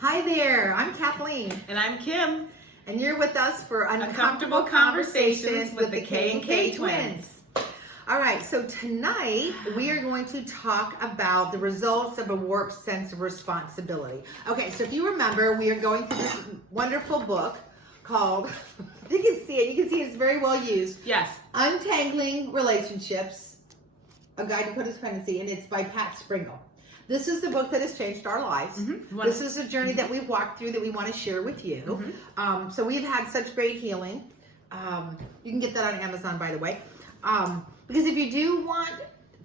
Hi there, I'm Kathleen. And I'm Kim. And you're with us for Uncomfortable Conversations with the K&K Twins. All right, so tonight we are going to talk about the results of a warped sense of responsibility. Okay, so if you remember, we are going through this wonderful book called, you can see it's very well used. Yes. Untangling Relationships, A Guide to Codependency, and it's by Pat Springle. This is the book that has changed our lives. Mm-hmm. This is a journey that we've walked through that we want to share with you. Mm-hmm. So we've had such great healing. You can get that on Amazon, by the way. Because if you do want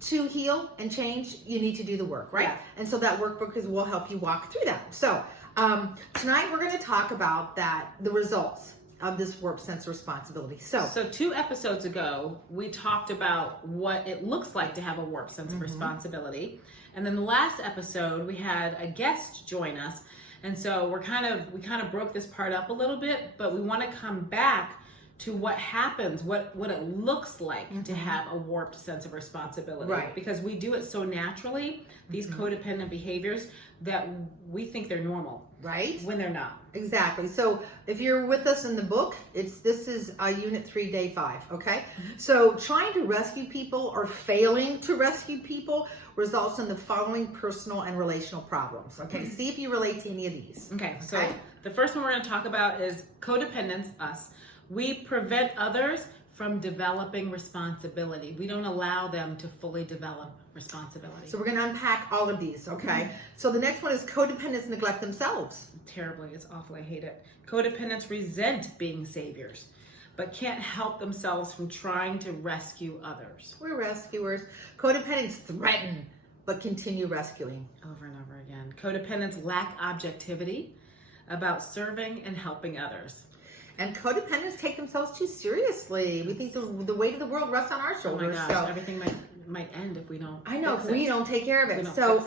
to heal and change, you need to do the work, right? Yeah. And so that workbook will help you walk through that. So tonight we're going to talk about the results of this warped sense of responsibility. So 2 episodes ago, we talked about what it looks like to have a warped sense of responsibility. And then the last episode, we had a guest join us. And so we kind of broke this part up a little bit, but we want to come back to what happens, what it looks like to have a warped sense of responsibility. Right. Because we do it so naturally, these codependent behaviors, that we think they're normal. Right. When they're not. Exactly. So if you're with us in the book, this is Unit 3, Day 5, okay? So trying to rescue people or failing to rescue people results in the following personal and relational problems, okay? See if you relate to any of these. Okay, so the first one we're going to talk about is codependence, us. We prevent others from developing responsibility. We don't allow them to fully develop responsibility. So we're going to unpack all of these, okay? So the next one is codependents neglect themselves. Terribly, it's awful, I hate it. Codependents resent being saviors, but can't help themselves from trying to rescue others. We're rescuers. Codependents threaten, but continue rescuing. Over and over again. Codependents lack objectivity about serving and helping others. And codependents take themselves too seriously. We think the weight of the world rests on our shoulders. Oh my gosh, everything might end if we don't. I know, if we don't take care of it. So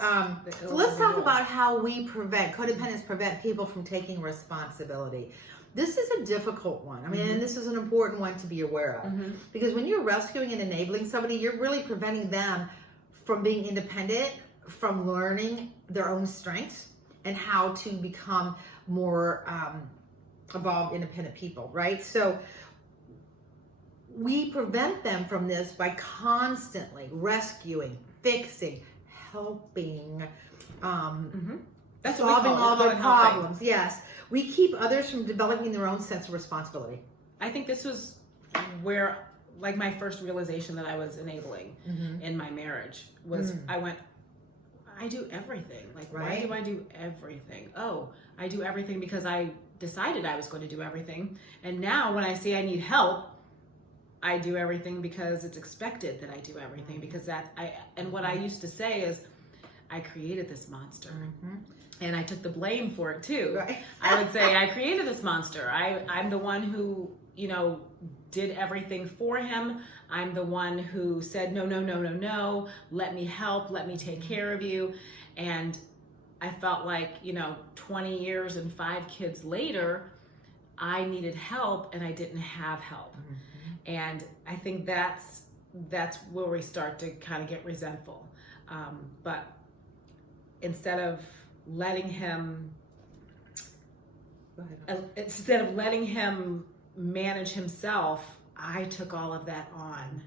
let's talk about how codependents prevent people from taking responsibility. This is a difficult one. I mean, and this is an important one to be aware of. Because when you're rescuing and enabling somebody, you're really preventing them from being independent, from learning their own strengths, and how to become more evolved, independent people, right? So we prevent them from this by constantly rescuing, fixing, helping, solving all their problems. Yes. We keep others from developing their own sense of responsibility. I think this was where, like, my first realization that I was enabling in my marriage was I do everything. Like, why do I do everything? Oh, I do everything because I decided I was going to do everything. And now when I say I need help, I do everything because it's expected that I do everything, because and what I used to say is, I created this monster. And I took the blame for it too. Right. I would say, I created this monster. I'm the one who, did everything for him. I'm the one who said, no, let me help, let me take care of you. And I felt like, 20 years and 5 kids later, I needed help and I didn't have help. And I think that's where we start to kind of get resentful. But instead of letting him manage himself, I took all of that on.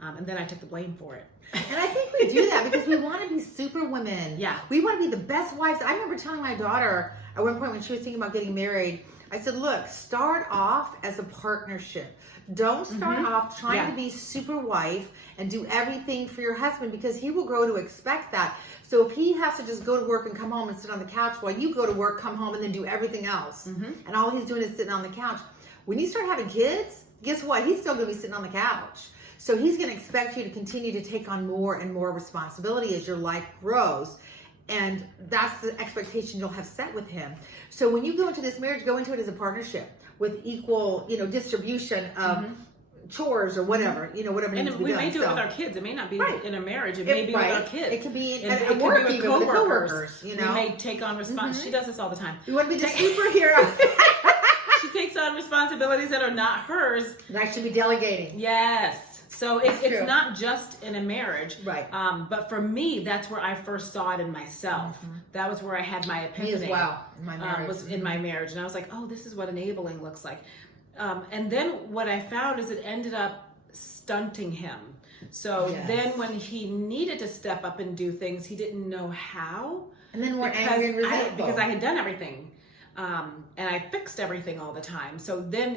And then I took the blame for it. And I think we do that because we want to be super women. Yeah. We want to be the best wives. I remember telling my daughter at one point when she was thinking about getting married, I said, look, start off as a partnership. Don't start off trying to be super wife and do everything for your husband, because he will grow to expect that. So if he has to just go to work and come home and sit on the couch while you go to work, come home, and then do everything else, and all he's doing is sitting on the couch, when you start having kids, guess what? He's still going to be sitting on the couch. So he's going to expect you to continue to take on more and more responsibility as your life grows. And that's the expectation you'll have set with him. So when you go into this marriage, go into it as a partnership with equal, distribution of chores or whatever, whatever needs to be done. And we may do it with our kids. It may not be in a marriage. It may be with our kids. It could be at work, with coworkers. We may take on responsibility. She does this all the time. You want to be the superhero. She takes on responsibilities that are not hers. That should be delegating. Yes. So That's it's true. not just in a marriage. Right. But for me, that's where I first saw it in myself. That was where I had my epiphany. Me as well. In my marriage. Was in my marriage. And I was like, oh, this is what enabling looks like. And then what I found is it ended up stunting him. So Yes. then when he needed to step up and do things, he didn't know how. And then we're angry and resentful. Because I had done everything. And I fixed everything all the time. So then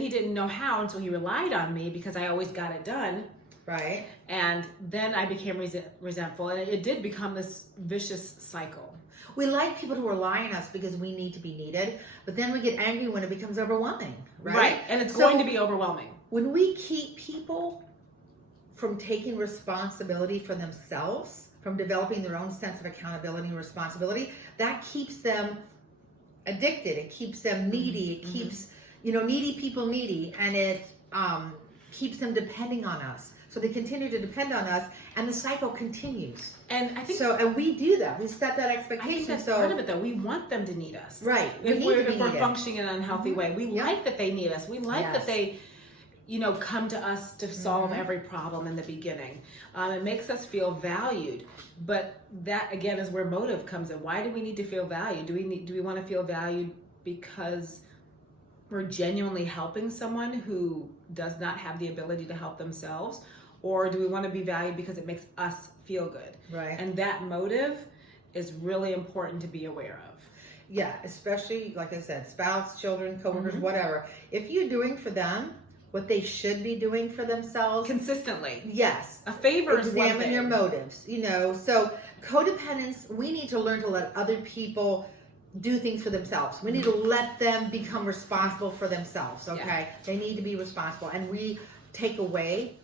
he didn't know how, and so he relied on me because I always got it done. Right. And then I became resentful, and it did become this vicious cycle. We like people to rely on us because we need to be needed, but then we get angry when it becomes overwhelming, right? And it's So going to be overwhelming. when we keep people from taking responsibility for themselves, from developing their own sense of accountability and responsibility, that keeps them addicted. It keeps them needy. It keeps, needy people needy, and it keeps them depending on us. So they continue to depend on us, and the cycle continues. And I think So, and we do that. We set that I expectation. think that's so, part of it, though. We want them to need us. right. If we we're, need to if be we're needed. functioning in an unhealthy way, we Yeah. like that they need us. We like Yes. that they, come to us to solve every problem in the beginning. It makes us feel valued. But that, again, is where motive comes in. Why do we need to feel valued? Do we want to feel valued because we're genuinely helping someone who does not have the ability to help themselves? Or do we want to be valued because it makes us feel good? Right. And that motive is really important to be aware of. Yeah, especially, like I said, spouse, children, coworkers, Mm-hmm. whatever. If you're doing for them what they should be doing for themselves, Consistently. yes. A favor is one Examine thing. your motives, So codependence, we need to learn to let other people do things for themselves. We need to let them become responsible for themselves, okay? They need to be responsible. And we take away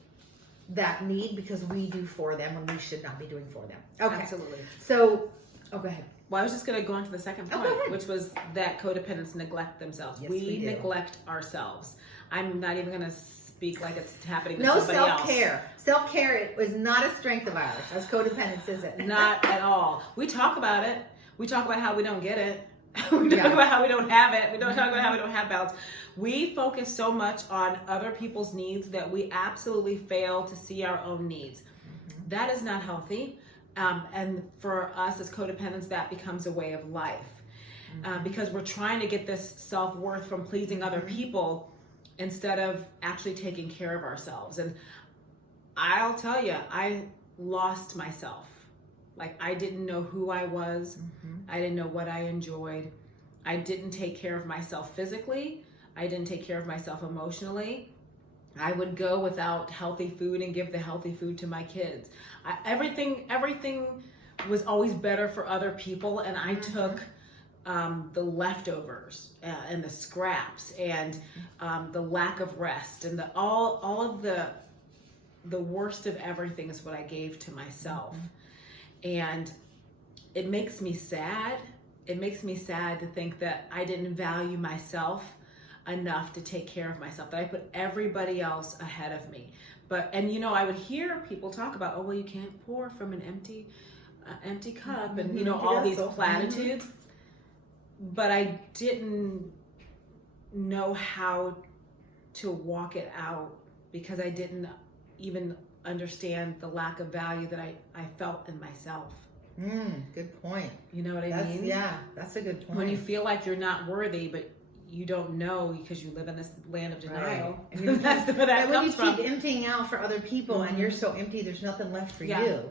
that need because we do for them when we should not be doing for them. Okay. Absolutely. So, go ahead. Well, I was just going to go on to the second Oh, go point, ahead. which was that codependents neglect themselves. Yes, we do. neglect ourselves. I'm not even going to speak like it's happening with No somebody else. self-care. Self-care is not a strength of ours as codependence, is it? Not at all. We talk about it. We talk about how we don't get it. We talk Yeah. about how we don't have it. We don't talk about how we don't have balance. We focus so much on other people's needs that we absolutely fail to see our own needs. That is not healthy. And for us as codependents, that becomes a way of life. Because we're trying to get this self-worth from pleasing other people instead of actually taking care of ourselves. And I'll tell you, I lost myself. Like, I didn't know who I was. I didn't know what I enjoyed. I didn't take care of myself physically. I didn't take care of myself emotionally. I would go without healthy food and give the healthy food to my kids. Everything was always better for other people, and I took the leftovers and the scraps and the lack of rest and all of the worst of everything is what I gave to myself. And it makes me sad. It makes me sad to think that I didn't value myself enough to take care of myself, that I put everybody else ahead of me. And I would hear people talk about, oh, well, you can't pour from an empty cup, and all these platitudes. But I didn't know how to walk it out because I didn't even understand the lack of value that I felt in myself. Good point. You know what I mean? Yeah, that's a good point. When you feel like you're not worthy, but you don't know because you live in this land of denial. Right. That's where that and when you comes from. keep emptying out for other people and you're so empty, there's nothing left for you,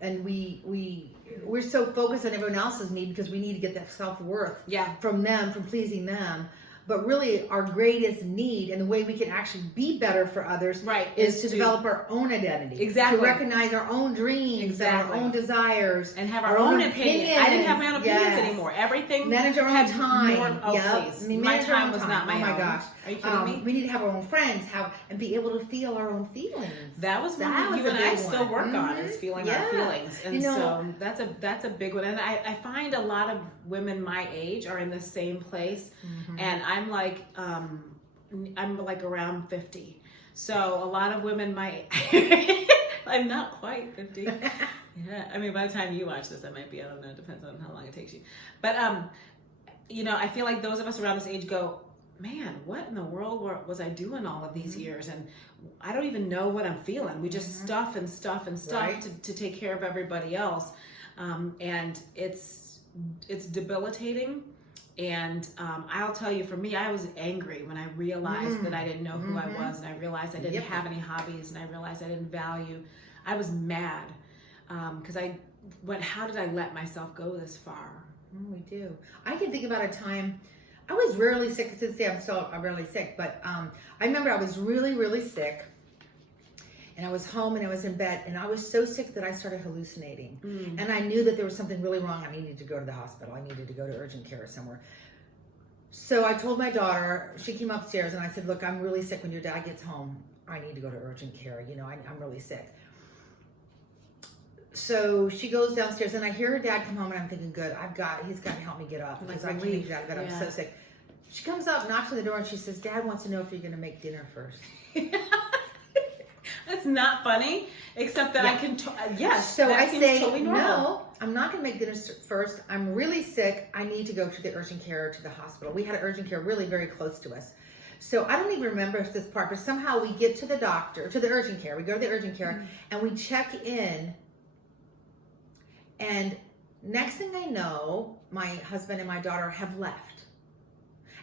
And we're so focused on everyone else's need because we need to get that self-worth from them, from pleasing them. But really, our greatest need and the way we can actually be better for others is to develop our own identity. Exactly. To recognize our own dreams, our own desires. And have our own opinions. I didn't have my own opinions anymore. Everything. Manage our own time. Please. My time was not my own. Oh my gosh. Are you kidding me? We need to have our own friends, and be able to feel our own feelings. That was one that you and I still work on, is feeling our feelings. And so that's a big one. And I find a lot of women my age are in the same place. And I'm like around 50. So a lot of women I'm not quite 50. Yeah. I mean, by the time you watch this, I might be, I don't know, it depends on how long it takes you. But I feel like those of us around this age go, man, what in the world was I doing all of these years? And I don't even know what I'm feeling. We just stuff and stuff and stuff Right. to take care of everybody else. And it's debilitating. And I'll tell you, for me, I was angry when I realized that I didn't know who I was, and I realized I didn't have any hobbies, and I realized I didn't value. I was mad because I went, how did I let myself go this far? We do. I can think about a time. I was rarely sick. To this day, I'm rarely sick. But I remember I was really, really sick, and I was home and I was in bed, and I was so sick that I started hallucinating. And I knew that there was something really wrong. I needed to go to the hospital. I needed to go to urgent care somewhere. So I told my daughter. She came upstairs, and I said, "Look, I'm really sick. When your dad gets home, I need to go to urgent care. You know, I'm really sick." So she goes downstairs, and I hear her dad come home, and I'm thinking, good, he's got to help me get up, because I can't get out of bed. I'm so sick. She comes up, knocks on the door, and she says, Dad wants to know if you're going to make dinner first. That's not funny, except that I can, yes. So that I seems say, totally normal. no, I'm not going to make dinner first. I'm really sick. I need to go to the urgent care, to the hospital. We had an urgent care really very close to us. So I don't even remember this part, but somehow we get to the doctor, to the urgent care. We go to the urgent care, and we check in. And next thing I know, my husband and my daughter have left.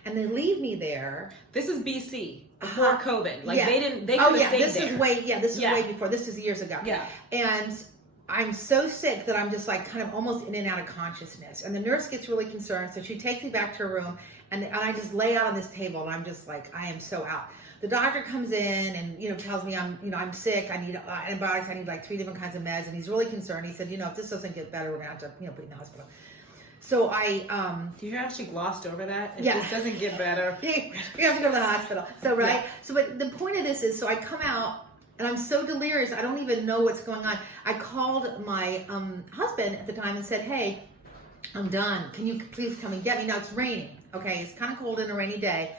And they leave me there. This is BC, before COVID. Like they could have stayed this there. This is way before. This is years ago. Yeah. And I'm so sick that I'm just like kind of almost in and out of consciousness. And the nurse gets really concerned, so she takes me back to her room, and I just lay out on this table, and I'm just like, I am so out. The doctor comes in and, tells me I'm sick. I need antibiotics. I need like 3 different kinds of meds. And he's really concerned. He said, if this doesn't get better, we're going to have to, put you in the hospital. So You actually glossed over that? If Yeah. this doesn't get better. we have to go to the hospital. So, right. Yeah. So, but the point of this is, so I come out and I'm so delirious. I don't even know what's going on. I called my husband at the time and said, hey, I'm done. Can you please come and get me? Now it's raining. Okay. It's kind of cold in a rainy day.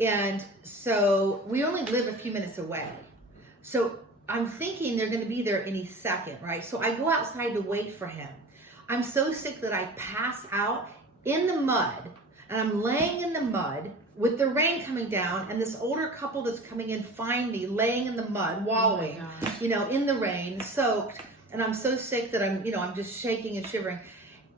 And so we only live a few minutes away. So I'm thinking they're going to be there any second, right? So I go outside to wait for him. I'm so sick that I pass out in the mud, and I'm laying in the mud with the rain coming down, and this older couple that's coming in find me laying in the mud, wallowing, in the rain, soaked, and I'm so sick that I'm just shaking and shivering.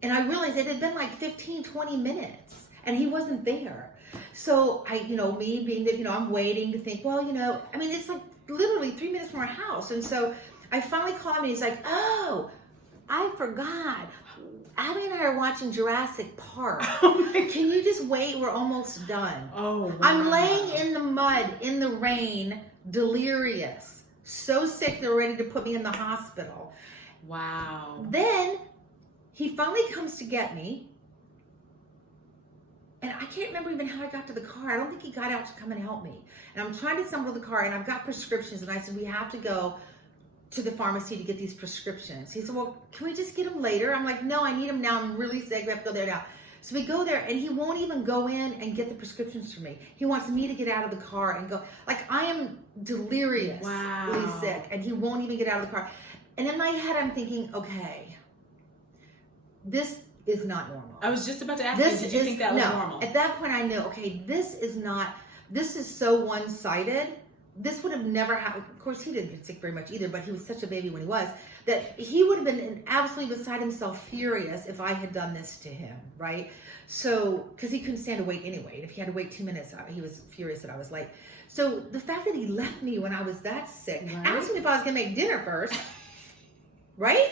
And I realized it had been like 15, 20 minutes, and he wasn't there. So me being that, I'm waiting to think, it's like literally 3 minutes from our house. And so I finally call him, and he's like, oh, I forgot. Abby and I are watching Jurassic Park. Can you just wait? We're almost done. Oh, wow. I'm laying in the mud, in the rain, delirious. So sick they're ready to put me in the hospital. Wow. Then he finally comes to get me. And I can't remember even how I got to the car. I don't think he got out to come and help me. And I'm trying to assemble the car, and I've got prescriptions. And I said, we have to go to the pharmacy to get these prescriptions. He said, well, can we just get them later? I'm like, no, I need them now. I'm really sick. We have to go there now. So we go there, and he won't even go in and get the prescriptions for me. He wants me to get out of the car and go. Like, I am delirious, really sick, and he won't even get out of the car. And in my head, I'm thinking, okay, this is not normal. I was just about to ask you, did you think that was normal? At that point, I knew, okay, this is so one-sided. This would have never happened. Of course, he didn't get sick very much either, but he was such a baby when he was, that he would have been absolutely beside himself furious if I had done this to him, right? So, because he couldn't stand to wait anyway. And if he had to wait 2 minutes, he was furious that I was late. So the fact that he left me when I was that sick, asked me if I was going to make dinner first, right?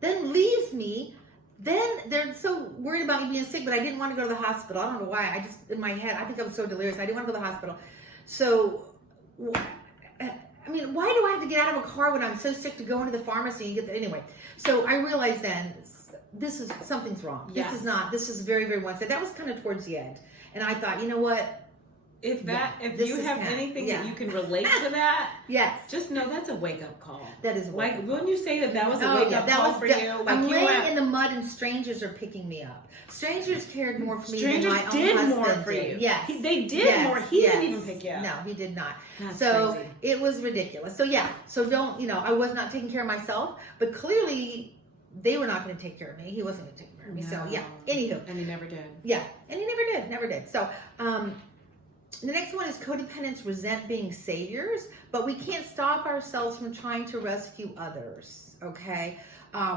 Then leaves me. Then they're so worried about me being sick, but I didn't want to go to the hospital. I don't know why. In my head, I think I was so delirious. I didn't want to go to the hospital. So, why do I have to get out of a car when I'm so sick to go into the pharmacy and get that? Anyway, so I realized then, something's wrong. Yes. This is very, very one-sided. That was kind of towards the end. And I thought, you know what? If you have anything that you can relate to that, yes, just know that's a wake-up call. That is a wake-up call. Wouldn't you say that was a wake-up call for you? Like, I'm laying in the mud and strangers are picking me up. Strangers cared more for me than my own husband did more for you. Yes. They did more. He didn't even pick you up. No, he did not. That's so crazy. It was ridiculous. So so don't, I was not taking care of myself, but clearly they were not going to take care of me. He wasn't going to take care of me. No. So anywho. And he never did. Yeah, and he never did. So, The next one is codependents resent being saviors, but we can't stop ourselves from trying to rescue others. Okay,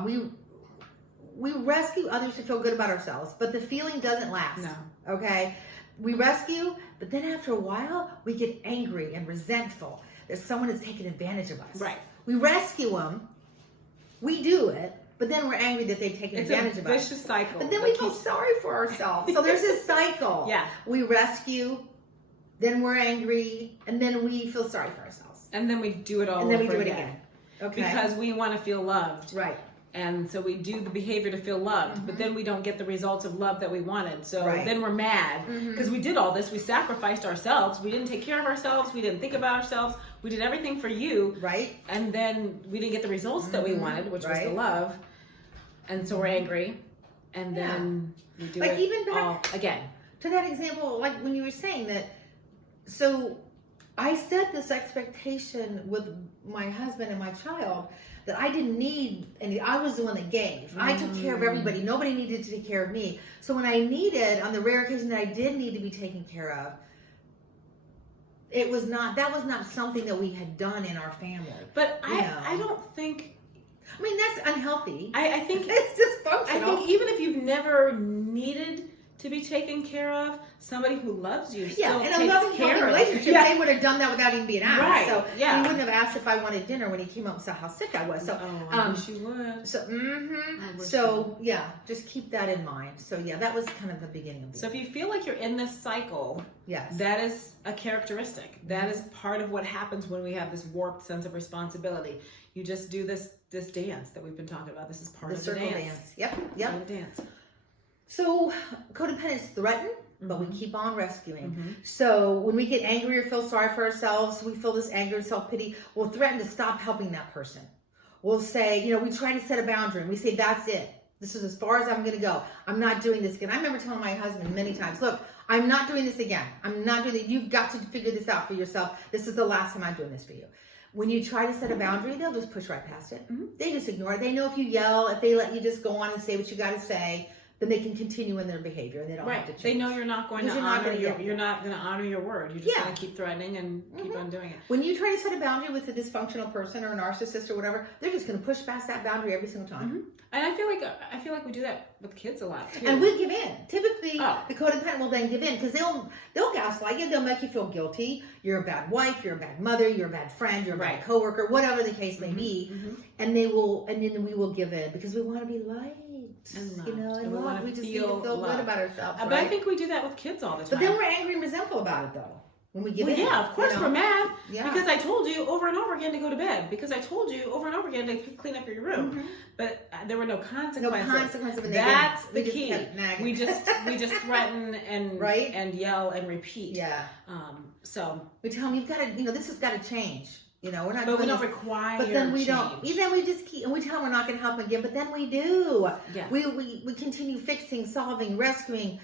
we rescue others to feel good about ourselves, but the feeling doesn't last. No. Okay, we rescue, but then after a while, we get angry and resentful that someone is taking advantage of us. Right. We rescue them, we do it, but then we're angry that they've taken advantage of us. It's a vicious cycle. But then we feel sorry for ourselves. So there's this cycle. Yeah. We rescue, then we're angry, and then we feel sorry for ourselves. And then we do it all And then we over do it again. Okay. Because we want to feel loved. Right. And so we do the behavior to feel loved, but then we don't get the results of love that we wanted. So then we're mad because we did all this. We sacrificed ourselves. We didn't take care of ourselves. We didn't think about ourselves. We did everything for you. Right. And then we didn't get the results that we wanted, which was the love. And so we're angry. And then we do like it even back all again. To that example, like when you were saying that, so I set this expectation with my husband and my child that I didn't need any. I was the one that gave. I took care of everybody. Nobody needed to take care of me. So when I needed, on the rare occasion that I did need to be taken care of, that was not something that we had done in our family. But I don't think. I mean, that's unhealthy. I think it's dysfunctional. I think even if you've never needed to be taken care of, somebody who loves you still in takes a loving, care healthy of relationship, you. they would have done that without even being asked. Right. So Yeah. he wouldn't have asked if I wanted dinner when he came up and saw how sick I was. So I wish you would. So I wish so yeah, just keep that in mind. So yeah, that was kind of the beginning of the So if you feel like you're in this cycle, yes, that is a characteristic. That is part of what happens when we have this warped sense of responsibility. You just do this dance that we've been talking about. This is part of the circle dance. Yep. Part of the dance. So codependents threaten, but we keep on rescuing. So when we get angry or feel sorry for ourselves, we feel this anger and self-pity, we'll threaten to stop helping that person. We'll say, we try to set a boundary and we say, that's it. This is as far as I'm going to go. I'm not doing this again. I remember telling my husband many times, look, I'm not doing this again. I'm not doing it. You've got to figure this out for yourself. This is the last time I'm doing this for you. When you try to set a boundary, they'll just push right past it. They just ignore it. They know if you yell, if they let you just go on and say what you got to say, then they can continue in their behavior and they don't have to change. They know you're not going to honor you're not going to honor your word. You're just going to keep threatening and keep on doing it. When you try to set a boundary with a dysfunctional person or a narcissist or whatever, they're just going to push past that boundary every single time. And I feel like we do that with kids a lot too. And we give in. Typically, the codependent will then give in because they'll gaslight you. They'll make you feel guilty. You're a bad wife. You're a bad mother. You're a bad friend. You're a bad coworker. Whatever the case may be, and then we will give in because we want to be liked. And love. We just need to feel good about ourselves. But I think we do that with kids all the time. But then we're angry and resentful about it, though. When we give in. Yeah, of course we're mad. Yeah. Because I told you over and over again to go to bed. Because I told you over and over again to clean up your room. But there were no consequences. No consequences. That's the key. We just threaten and and yell and repeat. Yeah. So we tell them you've got to. This has got to change. We're not. But we don't require. But then we change. don't. Then we just keep, and we tell them we're not going to help them again. But then we do. Yeah. We continue fixing, solving, rescuing,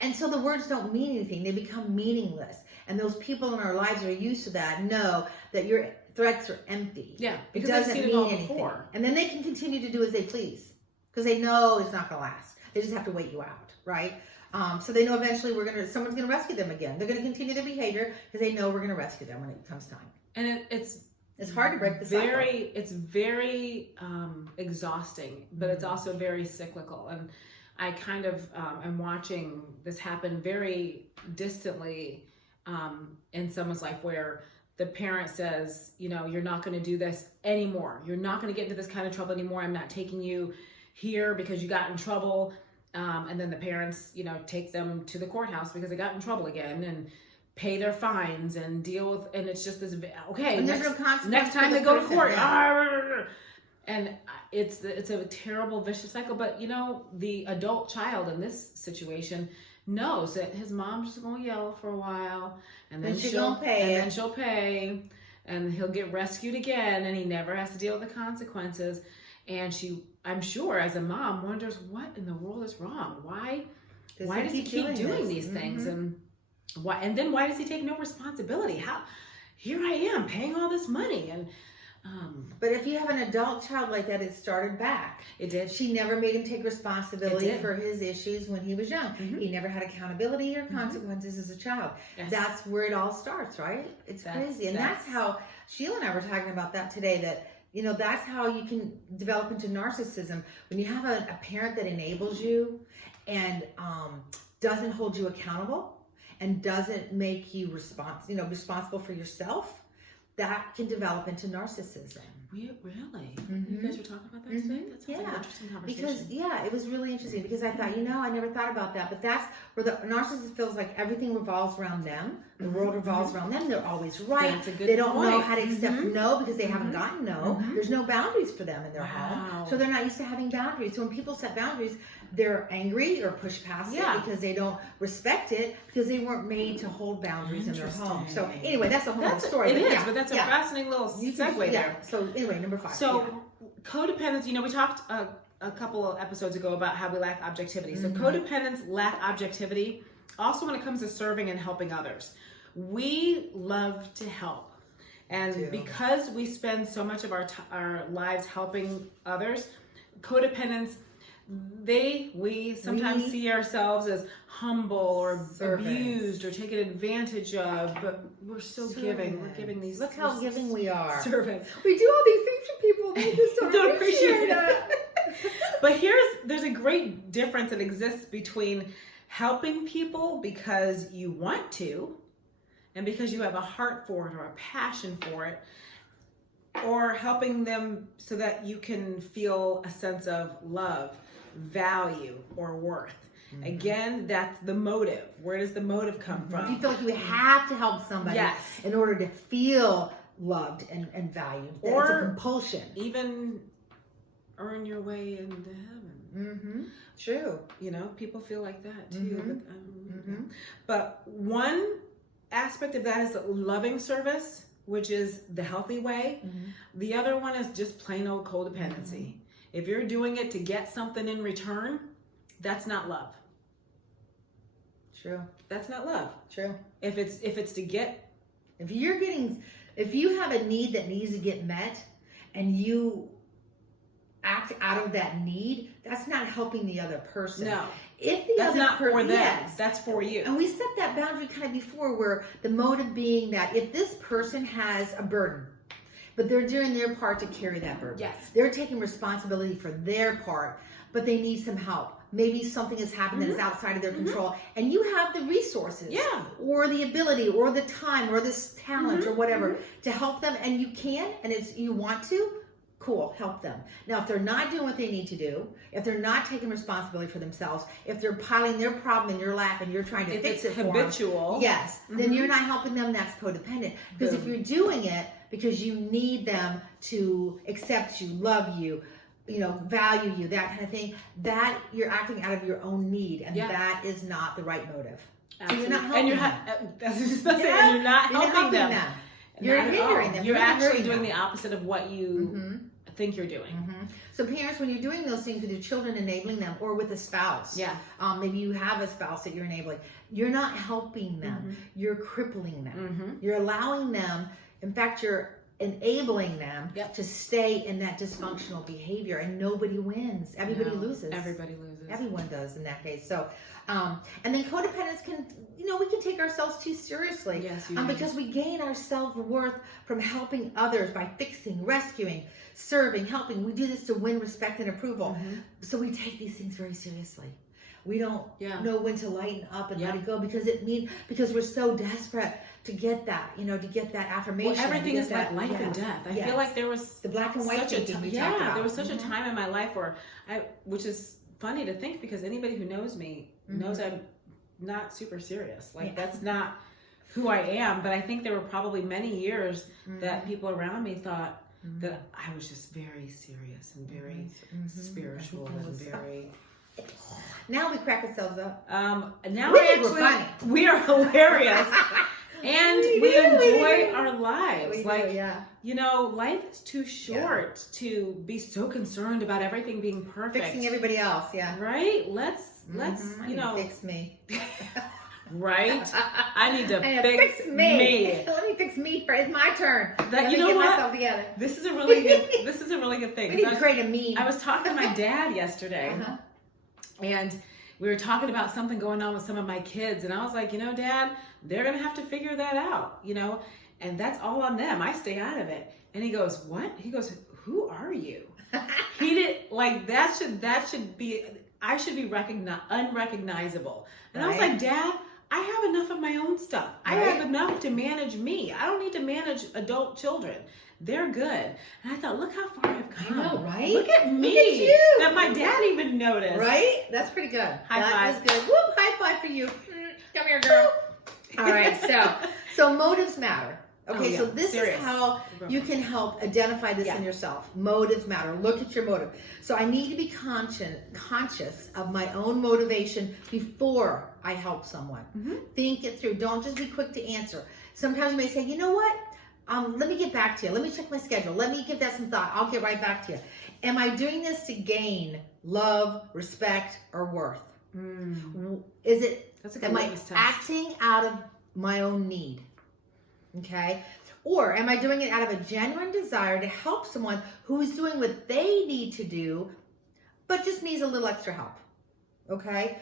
and so the words don't mean anything. They become meaningless. And those people in our lives that are used to that know that your threats are empty. Yeah, because it doesn't mean anything. Before. And then they can continue to do as they please because they know it's not going to last. They just have to wait you out, right? So they know eventually someone's going to rescue them again. They're going to continue their behavior because they know we're going to rescue them when it comes time. And it's hard to break the cycle. It's very exhausting, but it's also very cyclical. And I kind of am watching this happen very distantly in someone's life where the parent says, you're not going to do this anymore. You're not going to get into this kind of trouble anymore. I'm not taking you here because you got in trouble. And then the parents, take them to the courthouse because they got in trouble again and pay their fines and deal with, and it's just this, okay, and next time they go to court. And it's a terrible vicious cycle. But, the adult child in this situation knows that his mom's just going to yell for a while and then she'll pay and he'll get rescued again and he never has to deal with the consequences. And I'm sure as a mom wonders what in the world is wrong. Why does he keep doing these things? And why does he take no responsibility? Here I am paying all this money. And But if you have an adult child like that, it started back. It did. She never made him take responsibility It did. for his issues when he was young. Mhm. He never had accountability or consequences as a child. Yes. That's where it all starts, right? It's crazy. And that's how Sheila and I were talking about that today, that, you know, that's how you can develop into narcissism. When you have a parent that enables you and doesn't hold you accountable and doesn't make you responsible for yourself, that can develop into narcissism. Really? Mm-hmm. You guys were talking about that today? That sounds like an interesting conversation. Because, it was really interesting because I thought, I never thought about that. But that's where the narcissist feels like everything revolves around them. The world revolves around them. They're always right. That's a good They don't point. know how to accept no because they haven't gotten no. There's no boundaries for them in their Wow. home. So they're not used to having boundaries. So when people set boundaries, they're angry or push past it because they don't respect it, because they weren't made to hold boundaries in their home. So anyway, that's a whole other story. It is, but that's a fascinating little segue there. So anyway, number 5. So codependence, we talked a couple of episodes ago about how we lack objectivity. So codependents lack objectivity. Also when it comes to serving and helping others. We love to help. And because we spend so much of our lives helping others, codependents, we sometimes see ourselves as humble or abused or taken advantage of, but we're still giving. We're giving these. Look how giving we are. Servants. We do all these things for people. They just don't appreciate it. But there's a great difference that exists between helping people because you want to, and because you have a heart for it or a passion for it, or helping them so that you can feel a sense of love, value, or worth. Again, that's the motive. Where does the motive come from? If you feel like you have to help somebody in order to feel loved and valued, or it's a compulsion. Even earn your way into heaven. True. People feel like that too. But one aspect of that is loving service, which is the healthy way. The other one is just plain old codependency. If you're doing it to get something in return, that's not love. True. That's not love. True. If it's to get, if you have a need that needs to get met and you act out of that need, that's not helping the other person. No. If the that's other not for them. Yes. That's for you. And we set that boundary kind of before, where the motive being that if this person has a burden, but they're doing their part to carry that burden. Yes. They're taking responsibility for their part, but they need some help. Maybe something has happened that is outside of their control, and you have the resources, or the ability, or the time, or this talent, or whatever to help them, and you can, and you want to. Cool, help them. Now, if they're not doing what they need to do, if they're not taking responsibility for themselves, if they're piling their problem in your lap and you're trying to fix it for them, habitual, then you're not helping them. That's codependent. Because if you're doing it because you need them to accept you, love you, value you, that kind of thing, that you're acting out of your own need, and that is not the right motive. Absolutely. So you're not helping them. You're not helping them. You're hindering them. You're actually doing the opposite of what you think you're doing. So parents, when you're doing those things with your children, enabling them, or with a spouse, maybe you have a spouse that you're enabling, you're not helping them. You're crippling them. You're allowing them, in fact, you're enabling them to stay in that dysfunctional behavior, and nobody wins. Everybody loses. Everybody loses. Everyone does in that case. So, and then codependence can, we can take ourselves too seriously. Yes, because we gain our self-worth from helping others by fixing, rescuing, serving, helping. We do this to win respect and approval. So we take these things very seriously. We don't know when to lighten up and let it go, because we're so desperate to get that, to get that affirmation. Well, everything is like life and death. I feel like there was the black and white thinking we talked about. There was such a time in my life where which is funny to think, because anybody who knows me knows I'm not super serious. That's not who I am. But I think there were probably many years that people around me thought that I was just very serious and very spiritual and very. Now we crack ourselves up. Now we are hilarious. And we enjoy our lives. Life is too short to be so concerned about everything being perfect. Fixing everybody else, Right? Let's fix me. Right? I need to And fix me. Let me fix me first. It's my turn. That, Let you me know get what? myself together. This is a really good thing. We need to create a meme. I was talking to my dad yesterday, Uh-huh. and we were talking about something going on with some of my kids, and I was like, Dad, they're gonna have to figure that out, and that's all on them. I stay out of it. And he goes, what? He goes, who are you? He did like that should be, I should be unrecognizable. And I was Right. like, Dad, I have enough of my own stuff. I Right. have enough to manage me. I don't need to manage adult children. They're good. And I thought, look how far I've come. I know, right? Look at me. Look at you. That my dad even noticed. Right? That's pretty good. High That five. was good. Whoop, high five for you. Come here, girl. All right, so motives matter. Okay, Oh, yeah. so this Serious. is how you can help identify this in yourself. Motives matter. Look at your motive. So I need to be conscious of my own motivation before I help someone. Mm-hmm. Think it through. Don't just be quick to answer. Sometimes you may say, you know what? Let me get back to you. Let me check my schedule. Let me give that some thought. I'll get right back to you. Am I doing this to gain love, respect, or worth? Is it, That's a good am I litmus test. acting out of my own need? Okay. Or am I doing it out of a genuine desire to help someone who's doing what they need to do, but just needs a little extra help? Okay.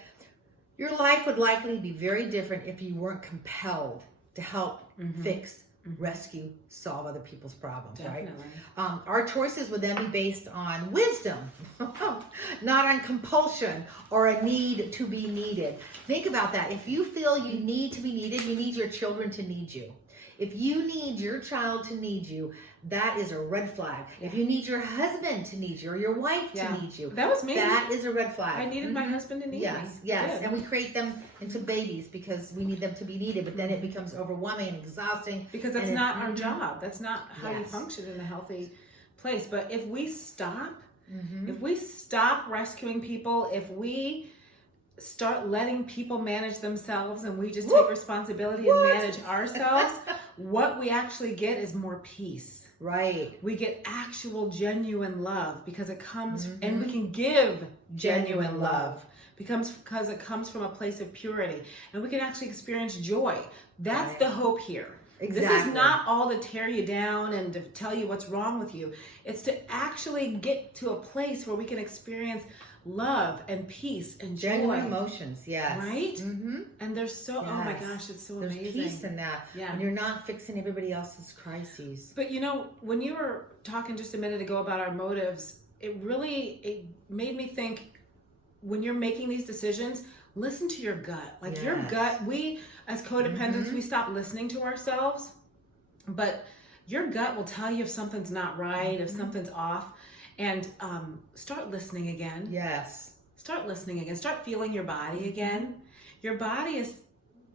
Your life would likely be very different if you weren't compelled to help fix, rescue, solve other people's problems, Definitely. right? Our choices would then be based on wisdom, not on compulsion or a need to be needed. Think about that. If you feel you need to be needed, you need your children to need you. If you need your child to need you, that is a red flag. If you need your husband to need you or your wife to need you, That was me. that is a red flag. I needed my husband to need me. Yes, Good. and we create them into babies because we need them to be needed, but then it becomes overwhelming and exhausting. Because that's and not our job. That's not how you Yes. function in a healthy place. But if we stop, Mhm. if we stop rescuing people, if we start letting people manage themselves and we just take responsibility and manage ourselves, what we actually get is more peace. Right. We get actual genuine love because it comes, and we can give genuine love because it comes from a place of purity, and we can actually experience joy. That's Right. the hope here. This Exactly. is not all to tear you down and to tell you what's wrong with you. It's to actually get to a place where we can experience love and peace and joy. Genuine emotions, yes. Right? Mm-hmm. And there's so, oh my Yes. gosh, it's so There's amazing. peace in that. Yeah. And you're not fixing everybody else's crises. But when you were talking just a minute ago about our motives, it made me think, when you're making these decisions, listen to your gut. Like your Yes. gut, we as codependents, we stop listening to ourselves, but your gut will tell you if something's not right, if something's off, and start listening again. Yes. Start listening again. Start feeling your body again. Your body is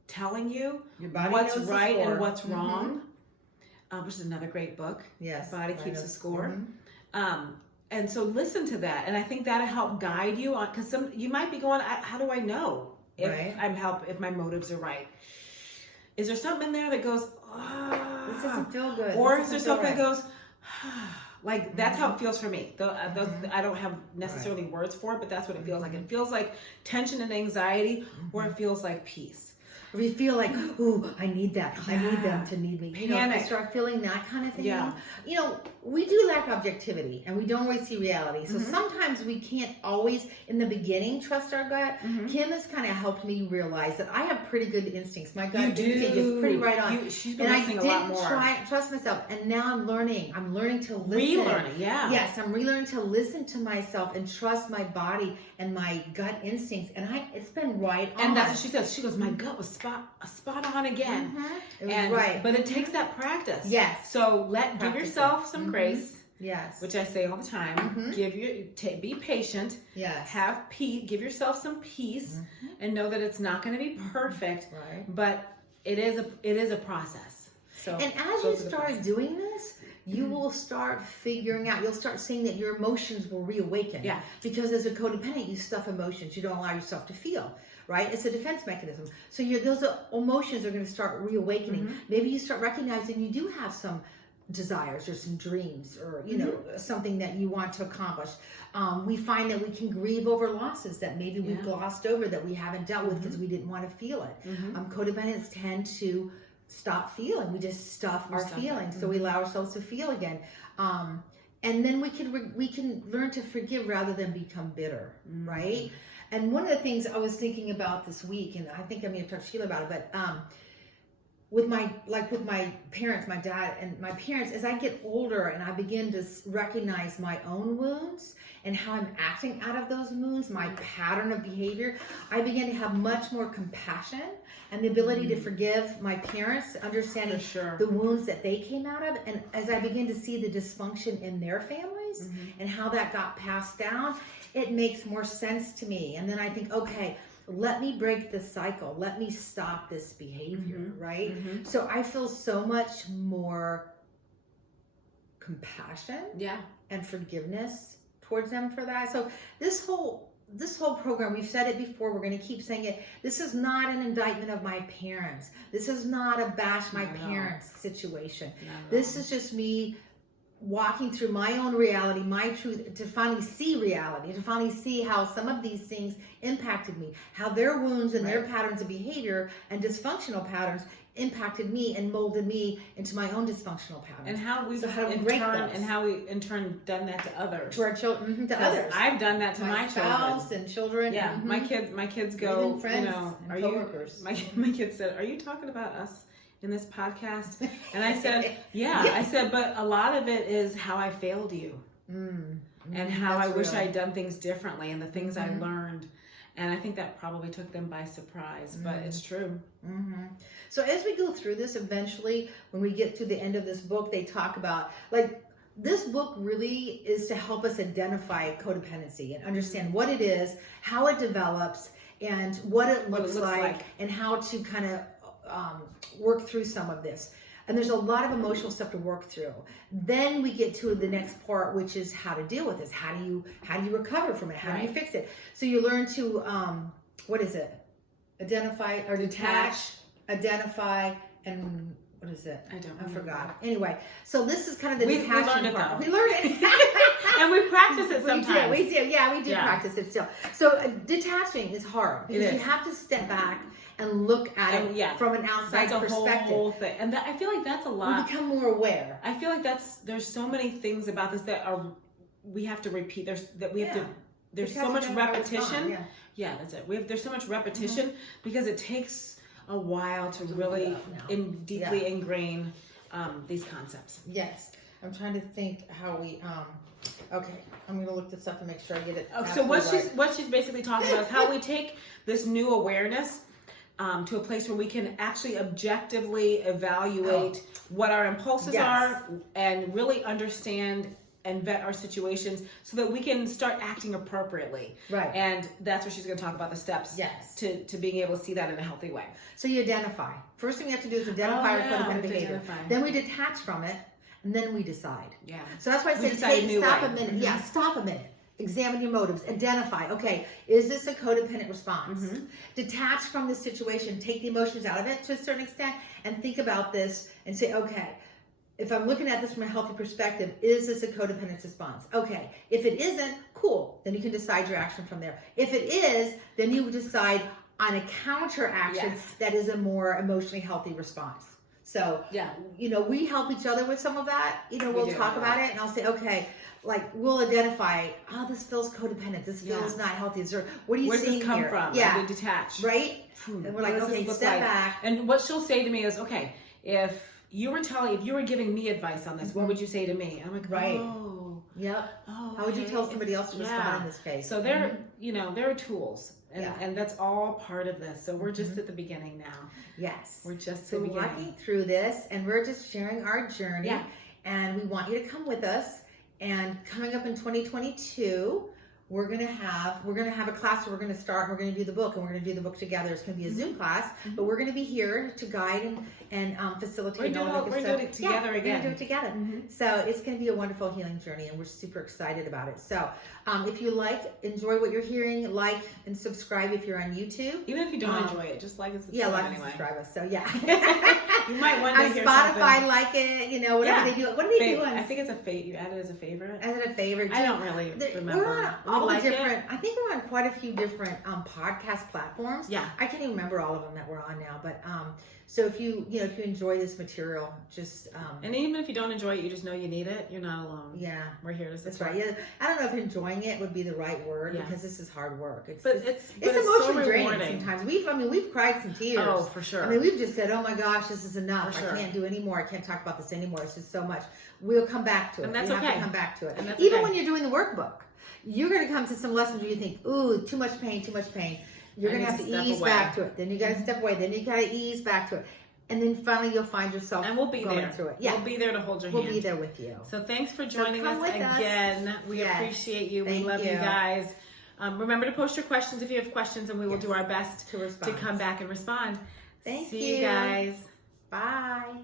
telling you Your body what's knows the right score. and what's wrong, which is another great book. Yes. Body keeps knows- a score. Mhm. And so listen to that, and I think that'll help guide you on, because you might be going, how do I know if Right. if my motives are right? Is there something in there that goes, This doesn't feel good. or This is there doesn't feel something that right. goes, like that's how it feels for me. I don't have necessarily words for it, but that's what it feels like. It feels like tension and anxiety, or it feels like peace. Or you feel like, ooh, I need that. I need them Yeah. to need me. Panic. I start feeling that kind of thing. Yeah. We do lack objectivity and we don't always see reality. So sometimes we can't always, in the beginning, trust our gut. Kim has kind of helped me realize that I have pretty good instincts. My gut instinct is pretty right on. She's been And I listening didn't a lot more. trust myself. And now I'm learning. I'm learning to listen. Relearning, yeah. Yes, I'm relearning to listen to myself and trust my body and my gut instincts. And it's been right on. And that's what she says. She goes, my gut was spot on again. It was And, right. But it takes that practice. Yes. So give Practice yourself it. some grace, Yes. which I say all the time. Be patient. Yes. Have peace. Give yourself some peace, and know that it's not going to be perfect, Right. but it is a process. So And as go you through the start process. doing this, you will start figuring out, you'll start seeing that your emotions will reawaken. Yeah. Because as a codependent, you stuff emotions. You don't allow yourself to feel, right? It's a defense mechanism. So those emotions are going to start reawakening. Maybe you start recognizing you do have some desires or some dreams or you know something that you want to accomplish. We find that we can grieve over losses that maybe we glossed over, that we haven't dealt with because we didn't want to feel it. Codependents tend to stop feeling. We just stuff our feelings, so we allow ourselves to feel again. And then we can learn to forgive rather than become bitter, right? And one of the things I was thinking about this week, and I think I may have talked to Sheila about it, but with my parents, my dad and my parents, as I get older and I begin to recognize my own wounds and how I'm acting out of those wounds, my pattern of behavior, I begin to have much more compassion and the ability to forgive my parents, understanding the wounds that they came out of. And as I begin to see the dysfunction in their families and how that got passed down, it makes more sense to me. And then I think, okay, let me break this cycle. Let me stop this behavior, right? So I feel so much more compassion and forgiveness towards them for that. So this whole program, we've said it before, we're going to keep saying it. This is not an indictment of my parents. This is not a bash my parents situation. This is just me walking through my own reality, my truth, to finally see reality, to finally see how some of these things impacted me, how their wounds and their patterns of behavior and dysfunctional patterns impacted me and molded me into my own dysfunctional patterns. And how we've in turn done that to others. To our children, to others. I've done that to my spouse children. and children. Yeah, my kids go, even friends, you know, and coworkers. My kids said, "Are you talking about us in this podcast?" And I said, yeah. I said, but a lot of it is how I failed you and how I wish I'd done things differently and the things I learned. And I think that probably took them by surprise, but it's true. So as we go through this, eventually, when we get to the end of this book, they talk about, like, this book really is to help us identify codependency and understand what it is, how it develops, and what it looks like, and how to kind of work through some of this. And there's a lot of emotional stuff to work through. Then we get to the next part, which is how to deal with this. How do you recover from it? How do you fix it? So you learn to what is it? Identify or detach, identify, and what is it? I forgot. Anyway, so this is kind of the detachment part. We learned it. And we practice it sometimes. We do. Yeah, we do practice it still. So detaching is hard because you have to step back and look at it from an outside perspective. Whole thing. And I feel like that's a lot. We become more aware. I feel like there's so many things about this that we have to repeat. There's so much repetition. Yeah, that's it. There's so much repetition because it takes a while to really deeply ingrain these concepts. Yes. I'm trying to think how we okay, I'm going to look this up and make sure I get it. So what she's basically talking about is how we take this new awareness to a place where we can actually objectively evaluate what our impulses are and really understand and vet our situations so that we can start acting appropriately. Right. And that's where she's going to talk about the steps to being able to see that in a healthy way. So you identify. First thing you have to do is identify our codependent behavior. Then we detach from it, and then we decide. Yeah. So that's why I said stop a minute. Yeah, stop a minute. Examine your motives. Identify. Okay, is this a codependent response? Detach from the situation. Take the emotions out of it to a certain extent, and think about this and say, okay, if I'm looking at this from a healthy perspective, is this a codependent response? Okay. If it isn't, cool. Then you can decide your action from there. If it is, then you decide on a counter action that is a more emotionally healthy response. So, we help each other with some of that. We'll talk about it, and I'll say, okay, like we'll identify, oh, this feels codependent. This feels not healthy. What do you see here? Where does this come from? Yeah. Like detach. Right? And we're like, okay, step back. And what she'll say to me is, okay, if you were giving me advice on this, what would you say to me? I'm like, oh, yep. Oh, how would you tell somebody else to respond in this case? So there are tools, and that's all part of this. So we're just at the beginning now. Yes, we're just at the beginning. Walking through this, and we're just sharing our journey. Yeah. And we want you to come with us. And coming up in 2022. We're gonna have a class where we're gonna start. We're gonna do the book, and we're gonna do the book together. It's gonna be a Zoom class, but we're gonna be here to guide and facilitate. We're doing it together again. We're gonna do it together. So it's gonna be a wonderful healing journey, and we're super excited about it. So If you enjoy what you're hearing, like and subscribe if you're on YouTube. Even if you don't enjoy it, just like and subscribe. Yeah, like anyway. and subscribe us. So yeah. You might one day on hear Spotify, something. like it, whatever they do. What do they do on? I think it's a fate. You add it as a favorite. As a favorite. I don't really remember. We're on We all like the it. different. I think we're on quite a few different podcast platforms. Yeah. I can't even remember all of them that we're on now. But so if you enjoy this material, just And even if you don't enjoy it, you just know you need it. You're not alone. yeah. We're here to That's support. right. Yeah, I don't know if enjoying it would be the right word Yeah. because this is hard work. It's It's emotionally so draining rewarding. sometimes. We've cried some tears. Oh, for sure. I mean, we've just said, "Oh my gosh, this is enough. For sure. I can't do anymore. I can't talk about this anymore. It's just so much." We'll come back to it. And that's we have okay. to come back to it. And that's Even okay. when you're doing the workbook, you're going to come to some lessons where you think, "Ooh, too much pain, too much pain." You're I going to need have to to step ease away. back to it. Then you got to step away. Then you got to ease back to it, and then finally you'll find yourself And we'll be going there. through it. Yeah, We'll be there to hold your we'll hand. be there with you. So thanks for joining come us with us. again. We Yes. appreciate you. Thank we love you you. guys. Remember to post your questions if you have questions, and we will Yes. do our best To respond. to come back and respond. Thank See you. you guys. Bye.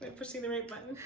Wait, pushing the right button.